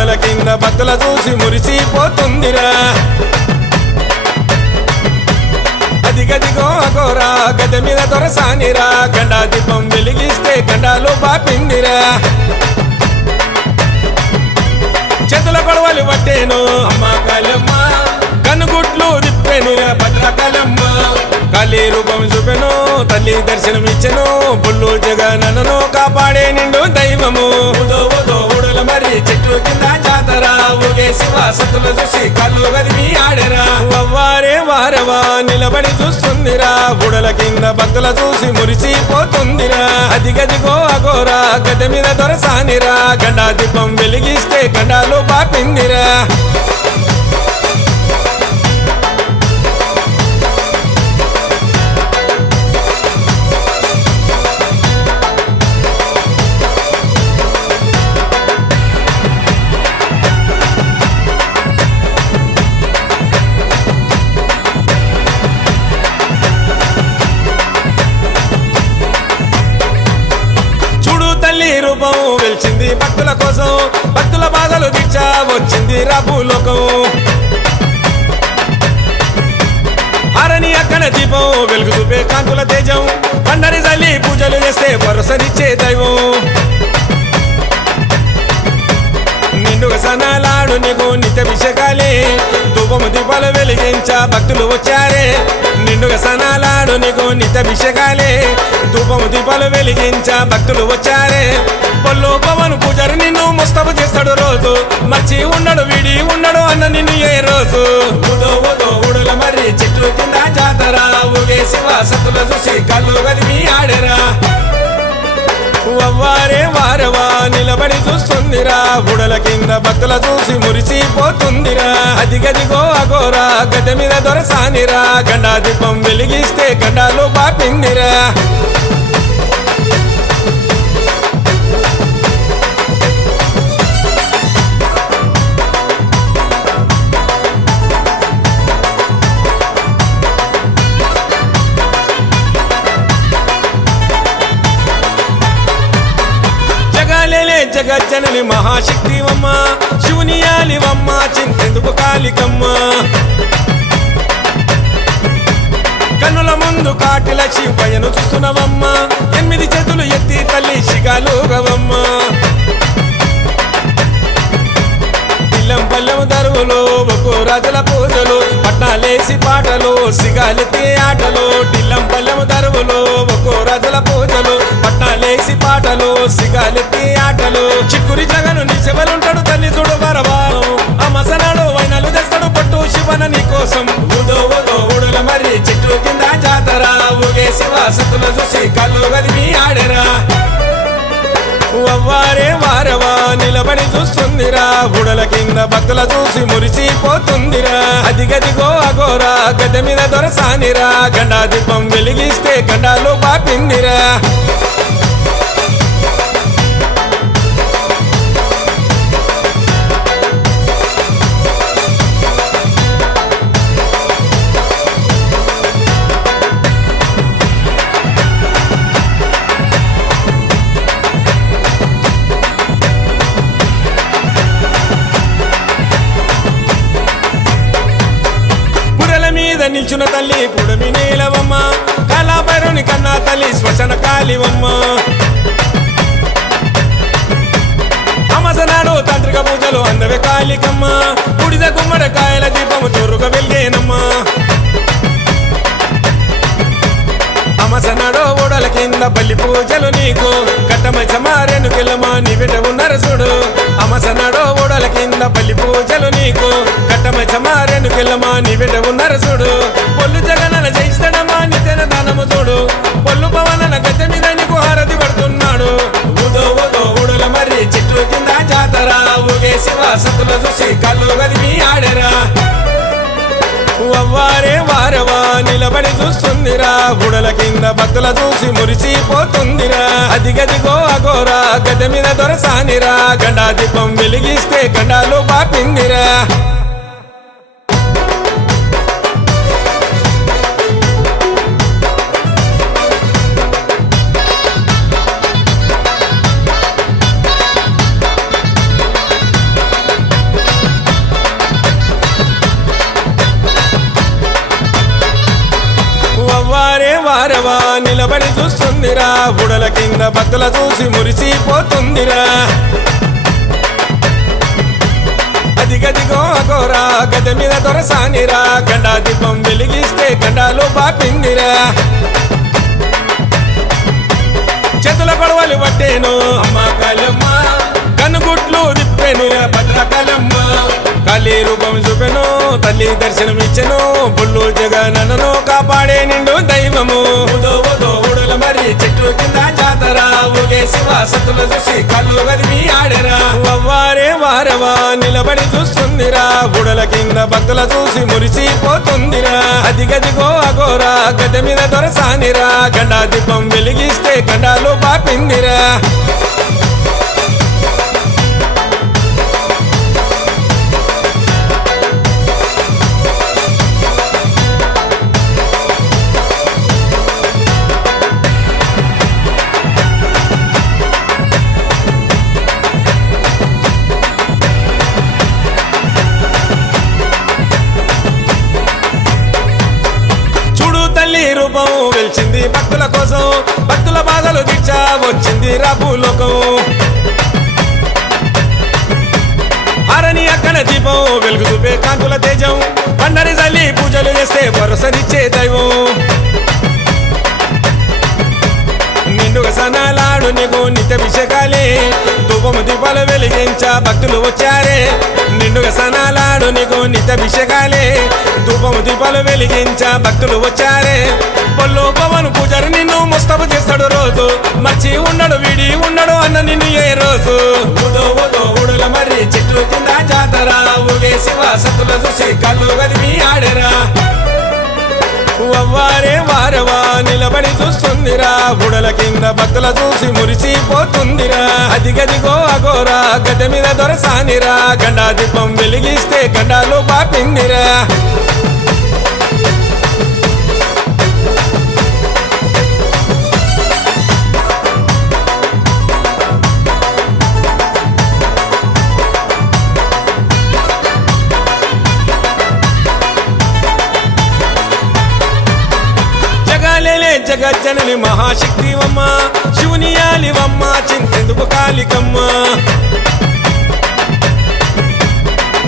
గోడల కింద భక్తుల చూసి మురిసిపోతుందిరా. అదిగదిగో అగోరా గది మీద దొరసానిరా. గండా దీపం వెలిగిస్తే గండాలు బాపిందిరా. చేతుల గొడవలు పట్టేను అమ్మ కాలమ్మ. కనుగుట్లు తిప్పెను భద్రకాలమ్మ కాళీ రూపం చూపెను తల్లి దర్శనం ఇచ్చెను బుల్లు జగనను కాపాడే నిండు దైవము. ఉదో ఉదో మరి చెట్టు కింద జాతర. ఊగే శివ చూసి కళ్ళు కదిమి ఆడరా. వవ్వారే వారవా నిలబడి చూస్తుందిరా. బుడల కింద భక్తుల చూసి మురిసిపోతుందిరా. అదిగదిగో అగోరా గది మీద దొరసానిరా. గండా దీపం వెలిగిస్తే గండాలు పాపిందిరా. తల్లి రూపం వెలిచింది భక్తుల కోసం. భక్తుల బాధలు తీర్చా వచ్చింది రాబులోకం అరణి అక్కడ దీపం వెలుగు చూపే కాంతుల తేజం. పండరి తల్లి పూజలు చేస్తే భరోసనిచ్చే దైవం. నిండుగా సనాలాడు నీకు నిత్య విషకాలే ధూపము దీపాలు వెలిగించ భక్తులు వచ్చారే. నిండుగా సనాలాడు నీకు నిత్య విషకాలే ధూపము దీపాలు వెలిగించ భక్తులు వచ్చారే. పొల్లు పవన్ పూజారి నిన్ను ముస్తాబు చేస్తాడు రోజు. మర్చి ఉండడు వీడి ఉండడు అన్న నిన్ను ఏ రోజు? ఉదో ఉదో ఉడుల మరి చెట్లు కింద జాతర. ఊగే శివ సత్తుల చూసి కళ్ళు కదిమి ఆడరా. వవ్వారే వారవా నిలబడి చూస్తుందిరా. బుడల కింద భక్తుల చూసి మురిసిపోతుందిరా. అదిగదిగో అగోరా గడ్డ మీద దొరసానిరా. గండా దీపం వెలిగిస్తే గండాలు పాపిందిరా. జగజ్జనని మహాశక్తివమ్మ. శివుని యాలివమ్మ చింతెందుకు కాలికమ్మ. కన్నుల ముందు కాటిల శివయ్యను చూస్తున్నవమ్మ. ఎనిమిది చేతులు ఎత్తి తల్లి శిగాలుగవమ్మ పిల్లం పల్లెము దరువులు ఒక్కో రాజుల పూజలు సిగాలితే పాటలు ఆటలు టిల్లం పల్లెము దరువులు ఒక్కో రజల పూజలు పట్నాలేసి పాటలు సిగాలితే ఆటలు చిక్కురి జగను నిజవలుంటాడు తల్లి చూడు వరవారం వారవా నిలబడి చూస్తుందిరా. బుడల కింద భక్తుల చూసి మురిసిపోతుందిరా. అదిగదిగో అగోరా గద్దె మీద దొరసానిరా. గండా దీపం వెలిగిస్తే గండాలు బాపిందిరా నిల్చున్న తల్లి పుడమి నీలవమ్మ. కళాభైరుని కన్నా తల్లి శ్మశన కాలివమ్మ. అమసనాడు తాంత్రిక పూజలు అందవే కాళికమ్మ గుమ్మడ కాయల దీపము చొరుగ వెళ్ళేనమ్మ అమసనాడు ఓడల కింద బల్లి పూజలు నీకు. కట్టమచ్చ మారేను కిలమా నీ బిడ్డ ఉన్నారు చూడు అమసనాడో ఓడల కింద బల్లి పూజలు నీకు. కట్టమచ్చ నీ బిడ్డ ఉన్నారు చూడు. పొల్లు జగనన జయిస్తాడమ్మా నిత్యన దానము చూడు. పొల్లు పవనన గద్దె మీద నీకు హారతి పడుతున్నాడు. ఉదో ఉదో ఉడుల మరి చెట్టు కింద జాతర. ఊగే శివ సతుల చూసి కళ్ళు కదిమి ఆడరా. వారే వారవా నిలబడి చూస్తుందిరా. బుడల కింద భక్తుల చూసి మురిసిపోతుందిరా. అదిగదిగో అగోరా గడ్డ మీద దొరసానిరా. గండా దీపం వెలిగిస్తే గండాలు పాపిందిరా. నిలబడి చూస్తుందిరా. బుడల కింద బద్దల చూసి మురిసిపోతుందిరా. అదిగదిగో అగోరా గద మీద దొరసానిరా. గండా దీపం వెలిగిస్తే గండాలు బాపిందిరా చేతుల గొడవలు పట్టేను. అమ్మా కాలమ్మ. కనుగుట్లు తిప్పెను భద్రకాలమ్మ కాళీ రూపం చూపెను తల్లి దర్శనం ఇచ్చెను బుల్లు జగనను కాపాడే నిండు దైవము. ఉదో ఉదో మరి చెట్టు కింద జాతర. ఊగే శివ సతుల చూసి కళ్ళు కదిమి ఆడరా. వారే వారవా నిలబడి చూస్తుందిరా. బుడల కింద భక్తుల చూసి మురిసిపోతుందిరా. అదిగదిగో అగోరా గద మీద దొరసానిరా. గండా దీపం వెలిగిస్తే గండాలు పాపిందిరా. వచ్చింది రాబులోకం ఆరని అక్కన దీపం వెలుగు చూపే కాంతుల తేజం. పండరి తల్లి పూజలు చేస్తే భరోసనిచ్చే దైవం. నిండుగా సనాలాడు నీకు నిత్య విషకాలే ధూపము దీపాలు వెలిగించ భక్తులు వచ్చారే. నిండుగా సనాలాడు నీకు నిత్య విషకాలే ధూపము దీపాలు వెలిగించ భక్తులు వచ్చారే. పొల్లు పవన్ పూజారి నిన్ను ముస్తపు చేస్తాడు రోజు. మర్చి ఉన్నాడు విడి ఉన్నాడు అన్న నిన్ను ఏ రోజు? ఉదో ఉదో ఉడుల మరి చెట్లు కింద జాతర. ఊగే శివ సత్తుల చూసి కళ్ళు గదిమి ఆడరా. అవ్వారే వారవా నిలబడి చూస్తుందిరా. బుడల కింద భక్తుల చూసి మురిసిపోతుందిరా. అదిగదిగో అగోరా గద మీద దొరసానిరా. గండా దీపం వెలిగిస్తే గండాలు పాపిందిరా. జగజ్జనని మహాశక్తివమ్మ. శివుని యాలివమ్మ చింతెందుకు కాలికమ్మ.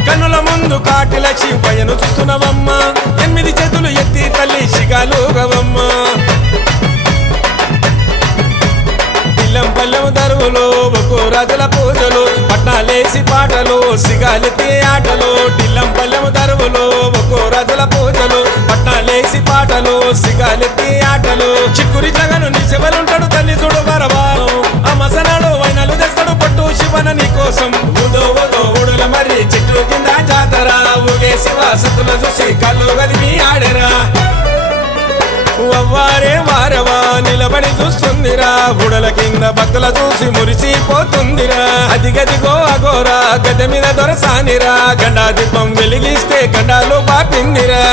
కన్నుల ముందు కాటిల శివయ్యను చూస్తున్నవమ్మ. ఎనిమిది చేతులు ఎత్తి తల్లి శిగాలుగవమ్మ పిల్లం పల్లెం దరువులు ఒక్కో రాజుల పూజలు పట్టాలేసి పాటలు సిగాలెత్తి ఆటలు. టిల్లం పల్లెం దరువులు ఒక్కో రాజుల పూజలు పట్టాలేసి పాటలు సిగాలెత్తి ఆటలు చిక్కురి జగను నీ శివలుంటాడు తల్లి చూడు వరవాను ఆ మసనాడు వైనలు తెస్తాడు పట్టు శివన నీ కోసం. ఉదో ఉదో ఉడుల మరి చెట్టు కింద జాతర. ఊగే శివ సత్తుల చూసి కళ్ళు గదిమి ఆడరా. అవ్వారే వారవా నిలబడి చూస్తుందిరా. బుడల కింద భక్తుల చూసి మురిసిపోతుందిరా. అదిగదిగో అగోరా గద మీద దొరసానిరా. గండా దీపం వెలిగిస్తే గండాలు పాపిందిరా.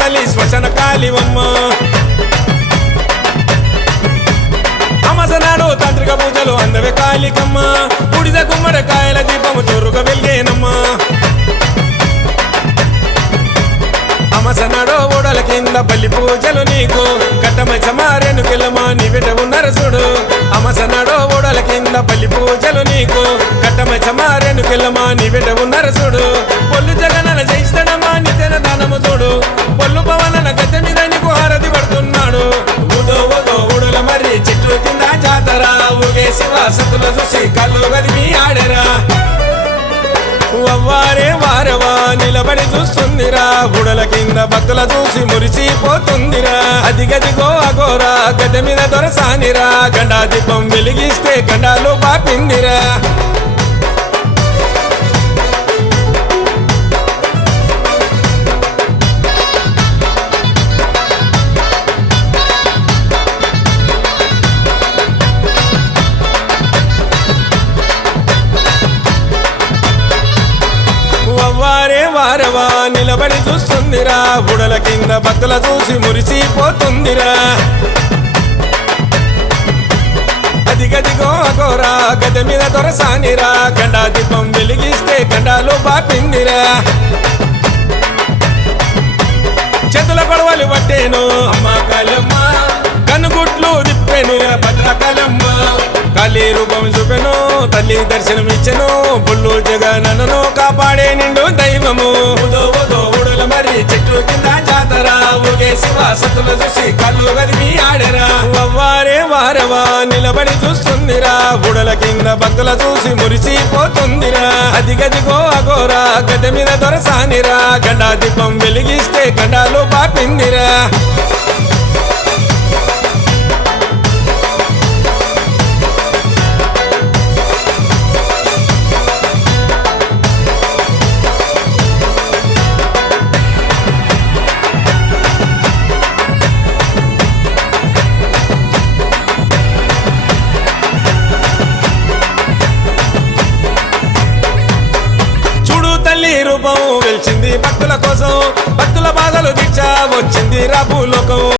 తల్లి శ్మశన కాలివమ్మ అమసనాడు తాంత్రిక పూజలు అందవే కాళికమ్మ బుడిద గుమ్మడికాయల దీపము చొరుగా వెలిగేనమ్మ. అమసనాడో ఓడల కింద పల్లి పూజలు నీకు. కట్టమై సమారేను కిలమా నీ బిడ్డ నరసుడు అమసనాడో ఓడల కింద పల్లి పూజలు నీకు. కట్టమై సమారేను కిలమా నీ బిడ్డ నరసుడు చూడు. నిత్యన దానము చూడు పొల్లు పవనన గద్దె మీద నీకు హారతి పడుతున్నాడు. ఉదో ఉదో ఉడుల మరి చెట్టు కింద జాతర. ఊగే శివ సతుల చూసి కళ్ళు గదిమి ఆడరా. అవ్వారే వారవా నిలబడి చూస్తుందిరా. బుడల కింద భక్తుల చూసి మురిసిపోతుందిరా. అదిగదిగో అగోరా గద మీద దొరసానిరా. గండా దీపం వెలిగిస్తే గండాలు పాపిందిరా. వారవా నిలబడి చూస్తుందిరా? బుడల కింద బద్దల చూసి మురిసిపోతుందిరా. అదిగదిగో అగోరా గద మీద దొరసానిరా. గండా దీపం వెలిగిస్తే గండాలు బాపిందిరా. చేతుల గొడవలు పట్టేను. అమ్మ కాలమ్మ కనుగుట్లు తిప్పెను. భద్రకాలమ్మ కాళీ రూపం చూపెను. తల్లి దర్శనం ఇచ్చెను బుల్లు జగనను కాపాడే నిండు చెట్టు కింద జాతర. ఊగే శివ సతుల చూసి కళ్ళు గదిమి ఆడరా. వారే వారవా నిలబడి చూస్తుందిరా. బుడల కింద భక్తుల చూసి మురిసిపోతుందిరా. అదిగదిగో అగోరా గద మీద దొరసానిరా. గండా దీపం వెలిగిస్తే గండాలు బాపిందిరా భక్తుల కోసం భక్తుల బాధలు దీక్ష వచ్చింది రాబులోకం